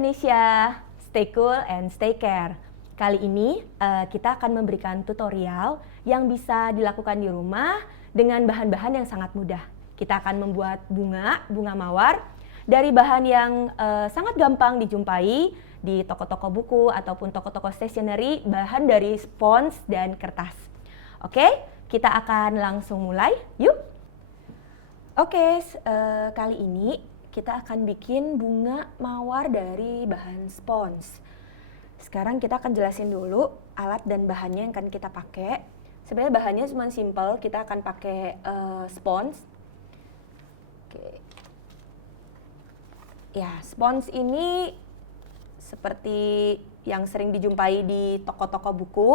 Indonesia, stay cool and stay care. Kali ini kita akan memberikan tutorial yang bisa dilakukan di rumah dengan bahan-bahan yang sangat mudah. Kita akan membuat bunga mawar dari bahan yang sangat gampang dijumpai di toko-toko buku ataupun toko-toko stationery, bahan dari spons dan kertas. Oke, kita akan langsung mulai, yuk! Oke, kali ini kita akan bikin bunga mawar dari bahan spons. Sekarang kita akan jelasin dulu alat dan bahannya yang akan kita pakai. Sebenarnya bahannya cuma simple, kita akan pakai spons. Oke. Ya, spons ini seperti yang sering dijumpai di toko-toko buku.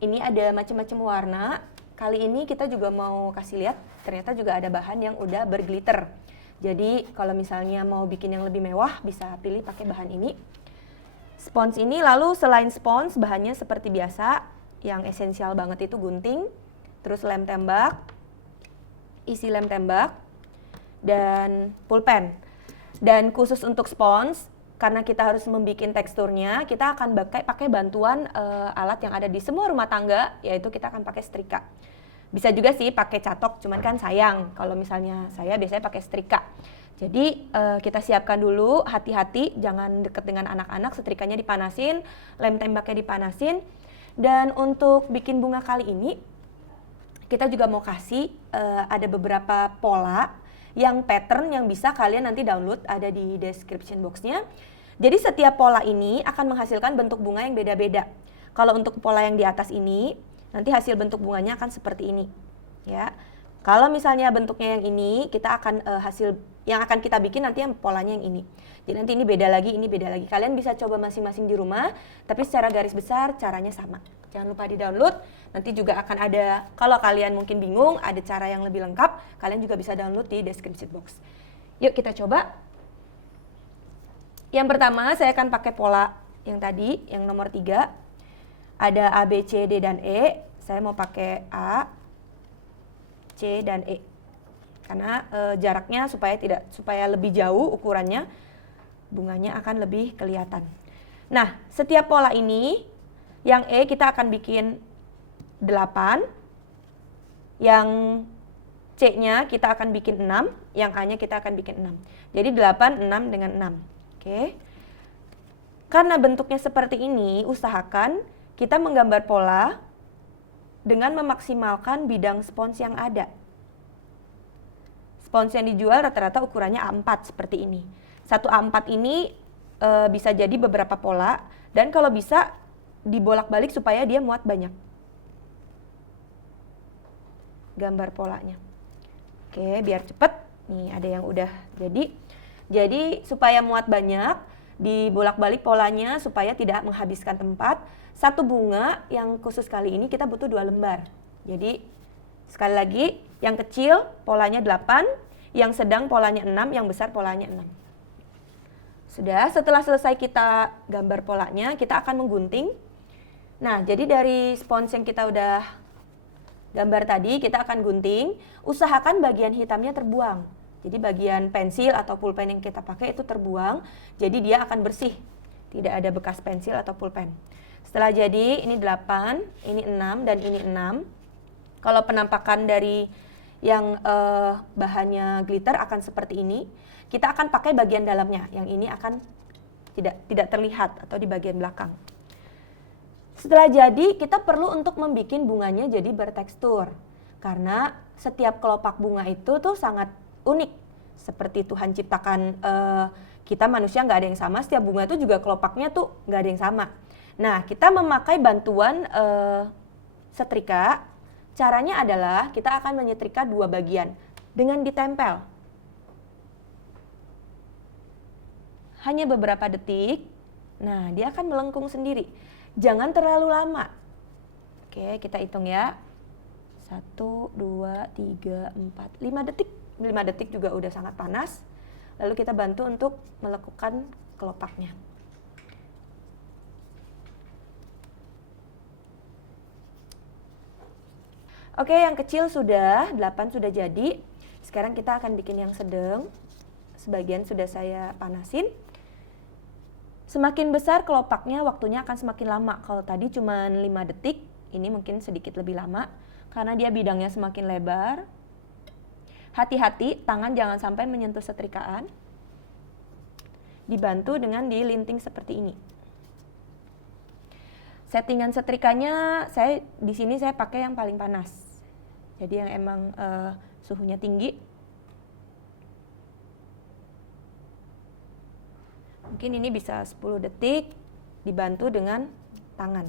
Ini ada macam-macam warna. Kali ini kita juga mau kasih lihat, ternyata juga ada bahan yang udah berglitter. Jadi kalau misalnya mau bikin yang lebih mewah, bisa pilih pakai bahan ini. Spons ini, lalu selain spons, bahannya seperti biasa, yang esensial banget itu gunting, terus lem tembak, isi lem tembak, dan pulpen. Dan khusus untuk spons, karena kita harus membuat teksturnya, kita akan pakai bantuan alat yang ada di semua rumah tangga, yaitu kita akan pakai setrika. Bisa juga sih pakai catok, cuman kan sayang kalau misalnya saya biasanya pakai setrika. Jadi kita siapkan dulu, hati-hati jangan deket dengan anak-anak, setrikanya dipanasin, lem tembaknya dipanasin. Dan untuk bikin bunga kali ini, kita juga mau kasih ada beberapa pola yang pattern yang bisa kalian nanti download, ada di description box-nya. Jadi setiap pola ini akan menghasilkan bentuk bunga yang beda-beda. Kalau untuk pola yang di atas ini, nanti hasil bentuk bunganya akan seperti ini, ya. Kalau misalnya bentuknya yang ini, kita akan hasil yang akan kita bikin nanti yang polanya yang ini. Jadi nanti ini beda lagi, ini beda lagi. Kalian bisa coba masing-masing di rumah, tapi secara garis besar caranya sama. Jangan lupa di-download. Nanti juga akan ada, kalau kalian mungkin bingung, ada cara yang lebih lengkap, kalian juga bisa download di description box. Yuk kita coba. Yang pertama saya akan pakai pola yang tadi, yang nomor 3. Ada A, B, C, D, dan E. Saya mau pakai A, C, dan E. Karena jaraknya supaya lebih jauh ukurannya, bunganya akan lebih kelihatan. Nah, setiap pola ini, yang E kita akan bikin 8, yang C-nya kita akan bikin 6, yang A-nya kita akan bikin 6. Jadi 8, 6 dengan 6. Oke. Karena bentuknya seperti ini, usahakan kita menggambar pola dengan memaksimalkan bidang spons yang ada. Spons yang dijual rata-rata ukurannya A4 seperti ini. Satu A4 ini bisa jadi beberapa pola, dan kalau bisa dibolak-balik supaya dia muat banyak. Gambar polanya. Oke, biar cepet. Nih ada yang udah jadi. Jadi supaya muat banyak, dibolak-balik polanya supaya tidak menghabiskan tempat. Satu bunga yang khusus kali ini kita butuh 2 lembar. Jadi sekali lagi, yang kecil polanya 8, yang sedang polanya 6, yang besar polanya 6. Sudah, setelah selesai kita gambar polanya, kita akan menggunting. Nah, jadi dari spons yang kita udah gambar tadi, kita akan gunting. Usahakan bagian hitamnya terbuang. Jadi bagian pensil atau pulpen yang kita pakai itu terbuang, jadi dia akan bersih. Tidak ada bekas pensil atau pulpen. Setelah jadi, ini 8, ini 6, dan ini 6. Kalau penampakan dari yang bahannya glitter akan seperti ini. Kita akan pakai bagian dalamnya, yang ini akan tidak terlihat atau di bagian belakang. Setelah jadi, kita perlu untuk membuat bunganya jadi bertekstur. Karena setiap kelopak bunga itu tuh sangat unik. Seperti Tuhan ciptakan kita manusia nggak ada yang sama, setiap bunga itu juga kelopaknya tuh nggak ada yang sama. Nah, kita memakai bantuan setrika. Caranya adalah kita akan menyetrika 2 bagian dengan ditempel. Hanya beberapa detik, nah dia akan melengkung sendiri. Jangan terlalu lama. Oke, kita hitung ya. 1, 2, 3, 4, 5 detik. 5 detik juga udah sangat panas. Lalu kita bantu untuk melekukan kelopaknya. Oke, yang kecil sudah, 8 sudah jadi. Sekarang kita akan bikin yang sedang. Sebagian sudah saya panasin. Semakin besar kelopaknya, waktunya akan semakin lama. Kalau tadi cuma 5 detik, ini mungkin sedikit lebih lama karena dia bidangnya semakin lebar. Hati-hati, tangan jangan sampai menyentuh setrikaan. Dibantu dengan dilinting seperti ini. Settingan setrikanya di sini saya pakai yang paling panas. Jadi yang emang suhunya tinggi. Mungkin ini bisa 10 detik dibantu dengan tangan.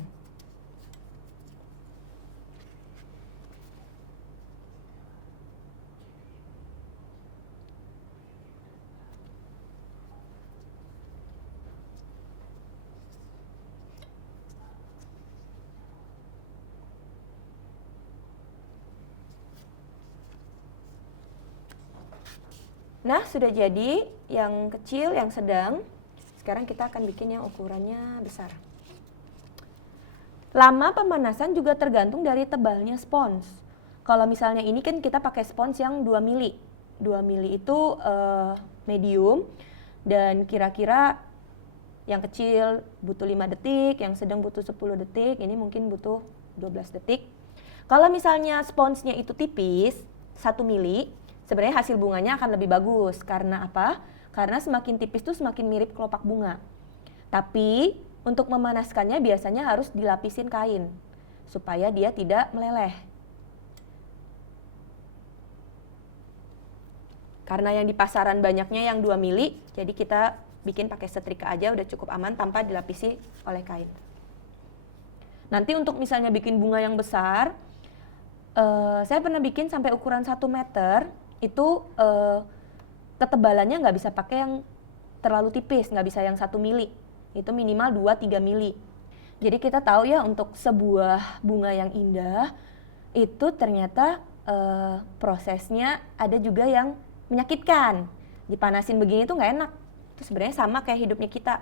Nah, sudah jadi yang kecil, yang sedang. Sekarang kita akan bikin yang ukurannya besar. Lama pemanasan juga tergantung dari tebalnya spons. Kalau misalnya ini kan kita pakai spons yang 2 mili. 2 mili itu medium, dan kira-kira yang kecil butuh 5 detik, yang sedang butuh 10 detik, ini mungkin butuh 12 detik. Kalau misalnya sponsnya itu tipis, 1 mili, sebenarnya hasil bunganya akan lebih bagus. Karena apa? Karena semakin tipis tuh semakin mirip kelopak bunga. Tapi untuk memanaskannya biasanya harus dilapisin kain supaya dia tidak meleleh. Karena yang di pasaran banyaknya yang 2 mili, jadi kita bikin pakai setrika aja udah cukup aman tanpa dilapisi oleh kain. Nanti untuk misalnya bikin bunga yang besar, saya pernah bikin sampai ukuran 1 meter, itu ketebalannya nggak bisa pakai yang terlalu tipis, nggak bisa yang 1 mili, itu minimal 2-3 mili. Jadi kita tahu ya untuk sebuah bunga yang indah, itu ternyata prosesnya ada juga yang menyakitkan. Dipanasin begini tuh nggak enak. Itu sebenarnya sama kayak hidupnya kita.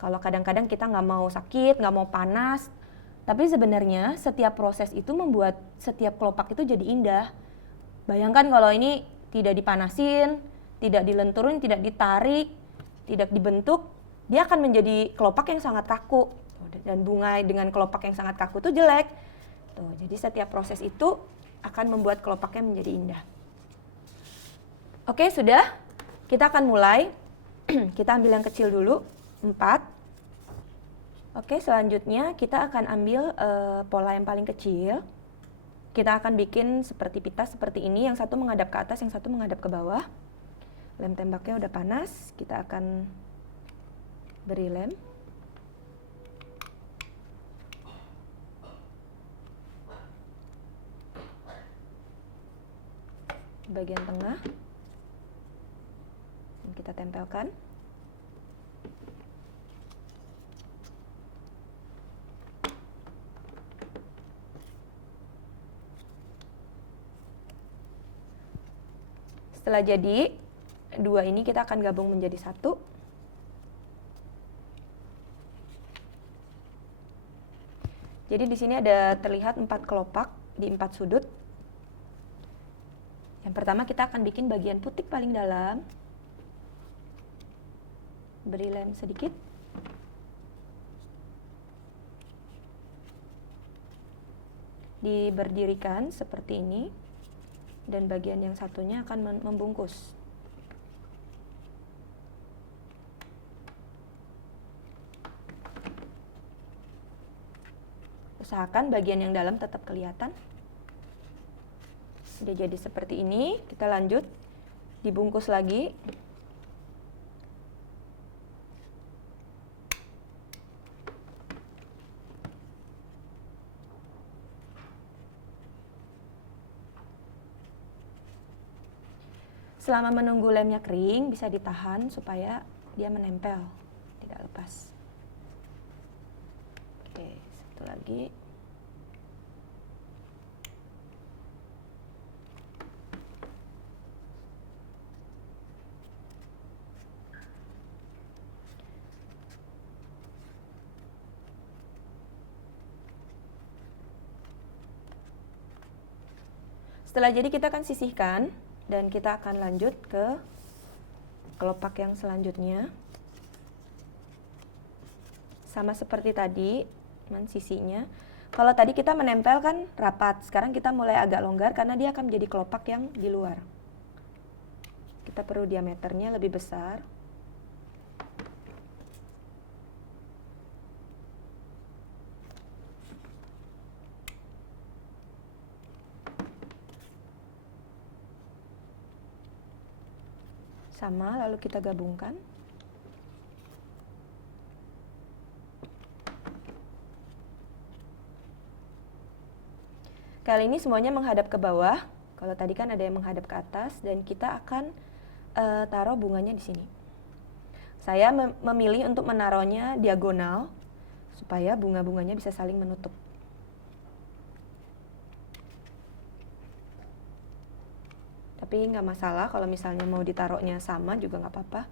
Kalau kadang-kadang kita nggak mau sakit, nggak mau panas, tapi sebenarnya setiap proses itu membuat setiap kelopak itu jadi indah. Bayangkan kalau ini tidak dipanasin, tidak dilenturin, tidak ditarik, tidak dibentuk, dia akan menjadi kelopak yang sangat kaku. Dan bunga dengan kelopak yang sangat kaku itu jelek. Tuh, jadi setiap proses itu akan membuat kelopaknya menjadi indah. Oke, sudah. Kita akan mulai. Kita ambil yang kecil dulu, 4. Oke, selanjutnya kita akan ambil pola yang paling kecil. Kita akan bikin seperti pita seperti ini, yang satu menghadap ke atas, yang satu menghadap ke bawah. Lem tembaknya udah panas, kita akan beri lem. Bagian tengah. Dan kita tempelkan. Setelah jadi, 2 ini kita akan gabung menjadi 1. Jadi di sini ada terlihat 4 kelopak di 4 sudut. Yang pertama kita akan bikin bagian putik paling dalam. Beri lem sedikit. Diberdirikan seperti ini. Dan bagian yang satunya akan membungkus. Usahakan bagian yang dalam tetap kelihatan. Sudah jadi seperti ini, kita lanjut dibungkus lagi. Selama menunggu lemnya kering, bisa ditahan supaya dia menempel, tidak lepas. Oke, satu lagi. Setelah jadi kita akan sisihkan. Dan kita akan lanjut ke kelopak yang selanjutnya. Sama seperti tadi, sisinya. Kalau tadi kita menempelkan rapat, sekarang kita mulai agak longgar karena dia akan menjadi kelopak yang di luar. Kita perlu diameternya lebih besar. Sama, lalu kita gabungkan. Kali ini semuanya menghadap ke bawah. Kalau tadi kan ada yang menghadap ke atas, dan kita akan taruh bunganya di sini. Saya memilih untuk menaruhnya diagonal supaya bunga-bunganya bisa saling menutup. Tapi nggak masalah kalau misalnya mau ditaruhnya sama juga nggak apa-apa.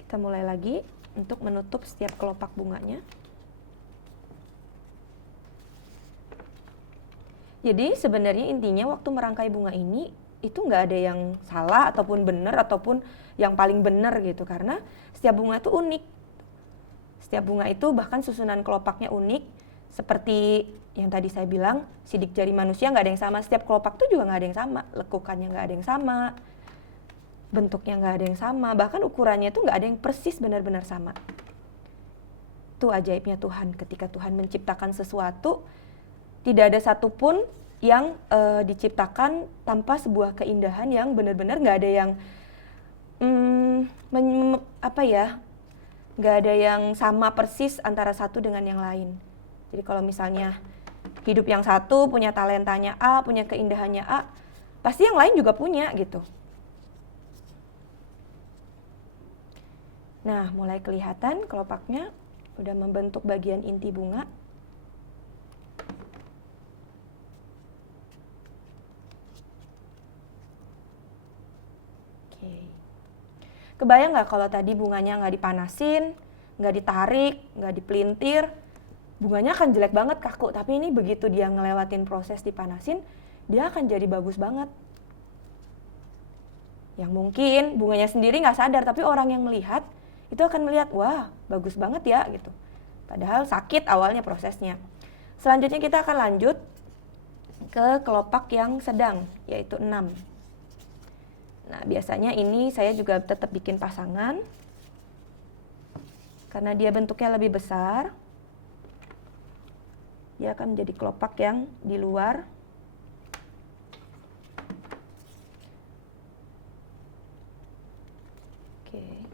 Kita mulai lagi untuk menutup setiap kelopak bunganya. Jadi sebenarnya intinya waktu merangkai bunga ini itu nggak ada yang salah ataupun benar ataupun yang paling benar gitu, karena setiap bunga itu unik. Setiap bunga itu bahkan susunan kelopaknya unik, seperti yang tadi saya bilang, sidik jari manusia nggak ada yang sama. Setiap kelopak itu juga nggak ada yang sama, lekukannya nggak ada yang sama, bentuknya nggak ada yang sama, bahkan ukurannya itu nggak ada yang persis benar-benar sama. Itu ajaibnya Tuhan, ketika Tuhan menciptakan sesuatu, tidak ada satupun yang diciptakan tanpa sebuah keindahan yang benar-benar nggak ada yang nggak ada yang sama persis antara satu dengan yang lain. Jadi kalau misalnya hidup yang satu punya talentanya A, punya keindahannya A, pasti yang lain juga punya gitu. Nah, mulai kelihatan kelopaknya udah membentuk bagian inti bunga. Kebayang nggak kalau tadi bunganya nggak dipanasin, nggak ditarik, nggak dipelintir, bunganya akan jelek banget, kaku. Tapi ini begitu dia ngelewatin proses dipanasin, dia akan jadi bagus banget. Yang mungkin bunganya sendiri nggak sadar, tapi orang yang melihat itu akan melihat, wah bagus banget ya gitu. Padahal sakit awalnya prosesnya. Selanjutnya kita akan lanjut ke kelopak yang sedang, yaitu 6. Nah, biasanya ini saya juga tetap bikin pasangan karena dia bentuknya lebih besar. Dia akan menjadi kelopak yang di luar. Oke.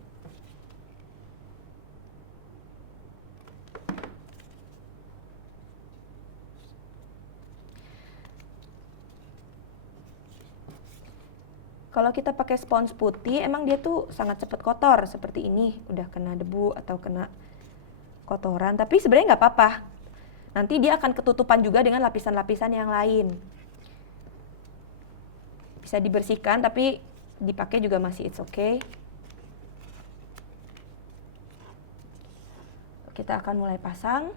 Kalau kita pakai spons putih, emang dia tuh sangat cepat kotor seperti ini, udah kena debu atau kena kotoran. Tapi sebenarnya nggak apa-apa. Nanti dia akan ketutupan juga dengan lapisan-lapisan yang lain. Bisa dibersihkan, tapi dipakai juga masih it's okay. Kita akan mulai pasang.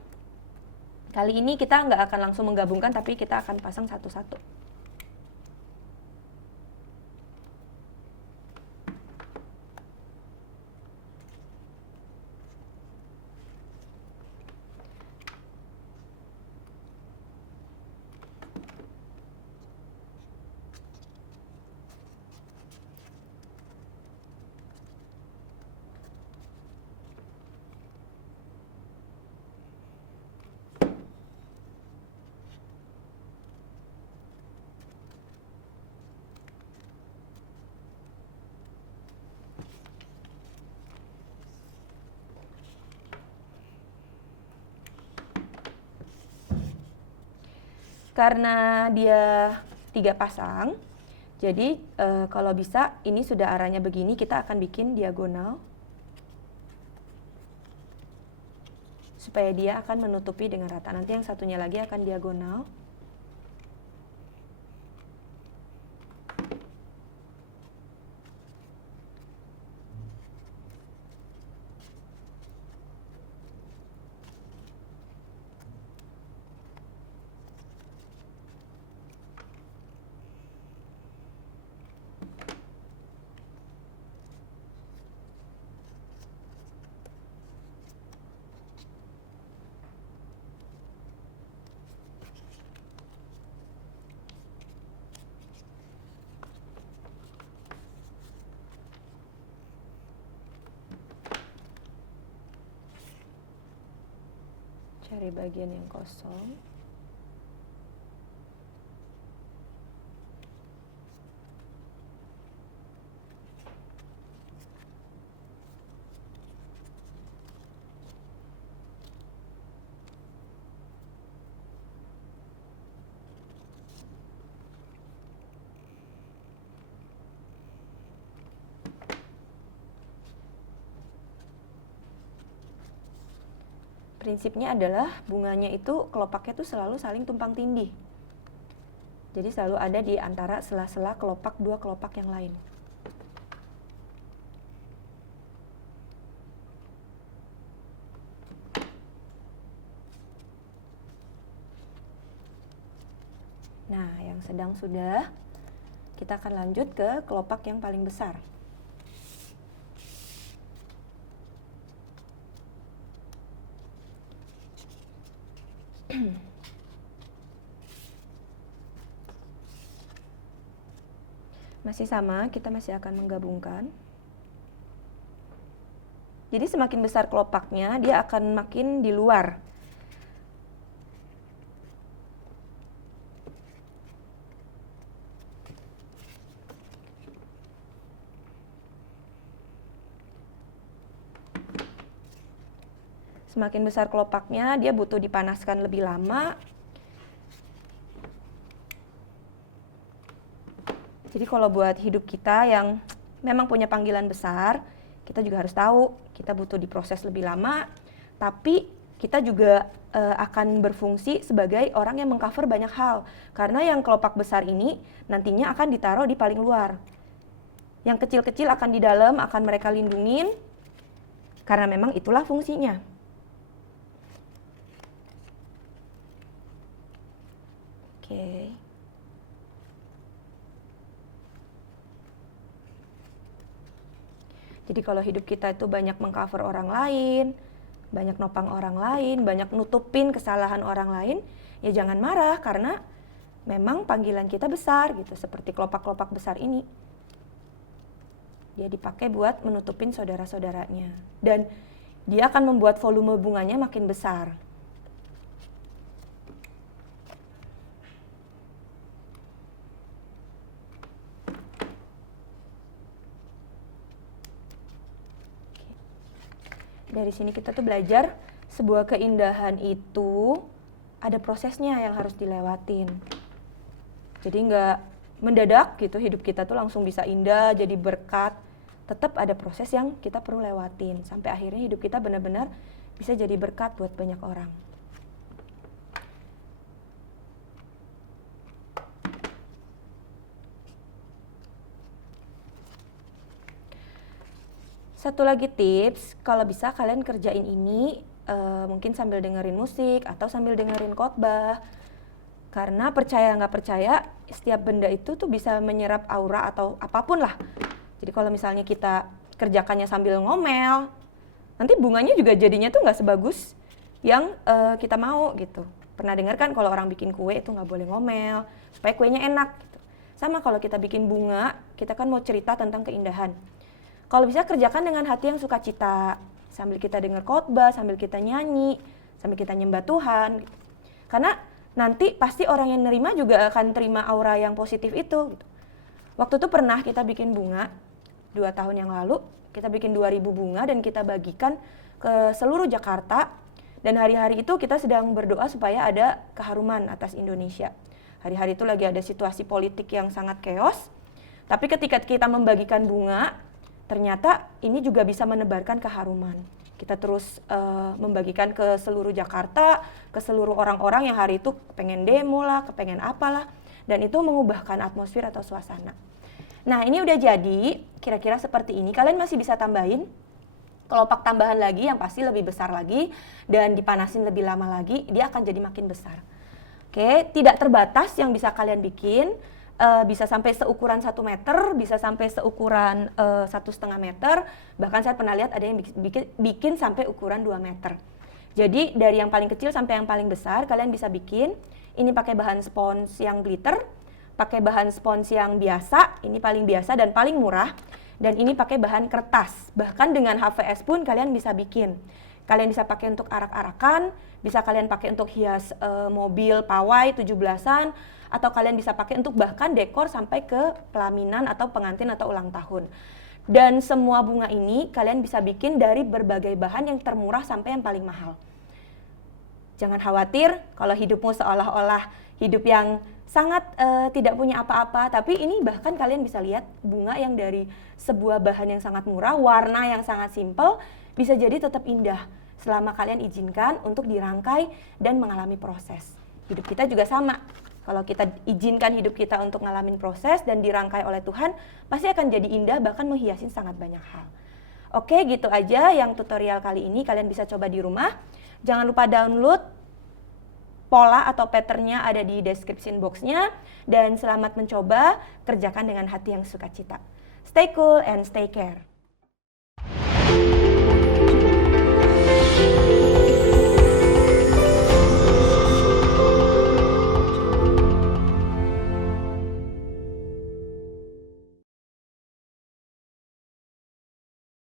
Kali ini kita nggak akan langsung menggabungkan, tapi kita akan pasang satu-satu. Karena dia 3 pasang, jadi kalau bisa ini sudah arahnya begini, kita akan bikin diagonal supaya dia akan menutupi dengan rata. Nanti yang satunya lagi akan diagonal. Cari bagian yang kosong. Prinsipnya adalah bunganya itu kelopaknya tuh selalu saling tumpang tindih. Jadi selalu ada di antara sela-sela kelopak dua kelopak yang lain. Nah, yang sedang sudah, kita akan lanjut ke kelopak yang paling besar. Masih sama, kita masih akan menggabungkan. Jadi semakin besar kelopaknya, dia akan makin di luar. Semakin besar kelopaknya, dia butuh dipanaskan lebih lama. Jadi kalau buat hidup kita yang memang punya panggilan besar, kita juga harus tahu kita butuh diproses lebih lama, tapi kita juga akan berfungsi sebagai orang yang mengcover banyak hal. Karena yang kelopak besar ini nantinya akan ditaruh di paling luar. Yang kecil-kecil akan di dalam, akan mereka lindungin, karena memang itulah fungsinya. Oke. Jadi kalau hidup kita itu banyak mengcover orang lain, banyak nopang orang lain, banyak nutupin kesalahan orang lain, ya jangan marah karena memang panggilan kita besar gitu, seperti kelopak-kelopak besar ini. Dia dipakai buat menutupin saudara-saudaranya. Dan dia akan membuat volume bunganya makin besar. Dari sini kita tuh belajar sebuah keindahan itu ada prosesnya yang harus dilewatin. Jadi nggak mendadak gitu hidup kita tuh langsung bisa indah, jadi berkat. Tetap ada proses yang kita perlu lewatin sampai akhirnya hidup kita benar-benar bisa jadi berkat buat banyak orang. Satu lagi tips, kalau bisa kalian kerjain ini mungkin sambil dengerin musik atau sambil dengerin khotbah. Karena percaya nggak percaya, setiap benda itu tuh bisa menyerap aura atau apapun lah. Jadi kalau misalnya kita kerjakannya sambil ngomel, nanti bunganya juga jadinya tuh nggak sebagus yang kita mau gitu. Pernah dengar kan kalau orang bikin kue itu nggak boleh ngomel, supaya kuenya enak gitu. Sama kalau kita bikin bunga, kita kan mau cerita tentang keindahan. Kalau bisa kerjakan dengan hati yang sukacita, sambil kita dengar khotbah, sambil kita nyanyi, sambil kita nyembah Tuhan. Gitu. Karena nanti pasti orang yang nerima juga akan terima aura yang positif itu. Gitu. Waktu itu pernah kita bikin bunga, 2 tahun yang lalu, kita bikin 2000 bunga dan kita bagikan ke seluruh Jakarta. Dan hari-hari itu kita sedang berdoa supaya ada keharuman atas Indonesia. Hari-hari itu lagi ada situasi politik yang sangat chaos, tapi ketika kita membagikan bunga, ternyata ini juga bisa menebarkan keharuman. Kita terus membagikan ke seluruh Jakarta, ke seluruh orang-orang yang hari itu pengen demo lah, kepengen apalah, dan itu mengubahkan atmosfer atau suasana. Nah ini udah jadi, kira-kira seperti ini. Kalian masih bisa tambahin kelopak tambahan lagi yang pasti lebih besar lagi, dan dipanasin lebih lama lagi, dia akan jadi makin besar. Oke, tidak terbatas yang bisa kalian bikin. Bisa sampai seukuran 1 meter, bisa sampai seukuran 1,5 meter, bahkan saya pernah lihat ada yang bikin sampai ukuran 2 meter. Jadi dari yang paling kecil sampai yang paling besar kalian bisa bikin. Ini pakai bahan spons yang glitter, pakai bahan spons yang biasa, ini paling biasa dan paling murah, dan ini pakai bahan kertas. Bahkan dengan HVS pun kalian bisa bikin. Kalian bisa pakai untuk arak-arakan, bisa kalian pakai untuk hias mobil pawai 17-an, atau kalian bisa pakai untuk bahkan dekor sampai ke pelaminan atau pengantin atau ulang tahun. Dan semua bunga ini kalian bisa bikin dari berbagai bahan yang termurah sampai yang paling mahal. Jangan khawatir kalau hidupmu seolah-olah hidup yang sangat tidak punya apa-apa, tapi ini bahkan kalian bisa lihat bunga yang dari sebuah bahan yang sangat murah, warna yang sangat simpel, bisa jadi tetap indah selama kalian izinkan untuk dirangkai dan mengalami proses. Hidup kita juga sama. Kalau kita izinkan hidup kita untuk ngalamin proses dan dirangkai oleh Tuhan, pasti akan jadi indah, bahkan menghiasi sangat banyak hal. Oke, gitu aja yang tutorial kali ini, kalian bisa coba di rumah. Jangan lupa download pola atau patternnya ada di description box-nya, dan selamat mencoba, kerjakan dengan hati yang sukacita. Stay cool and stay care.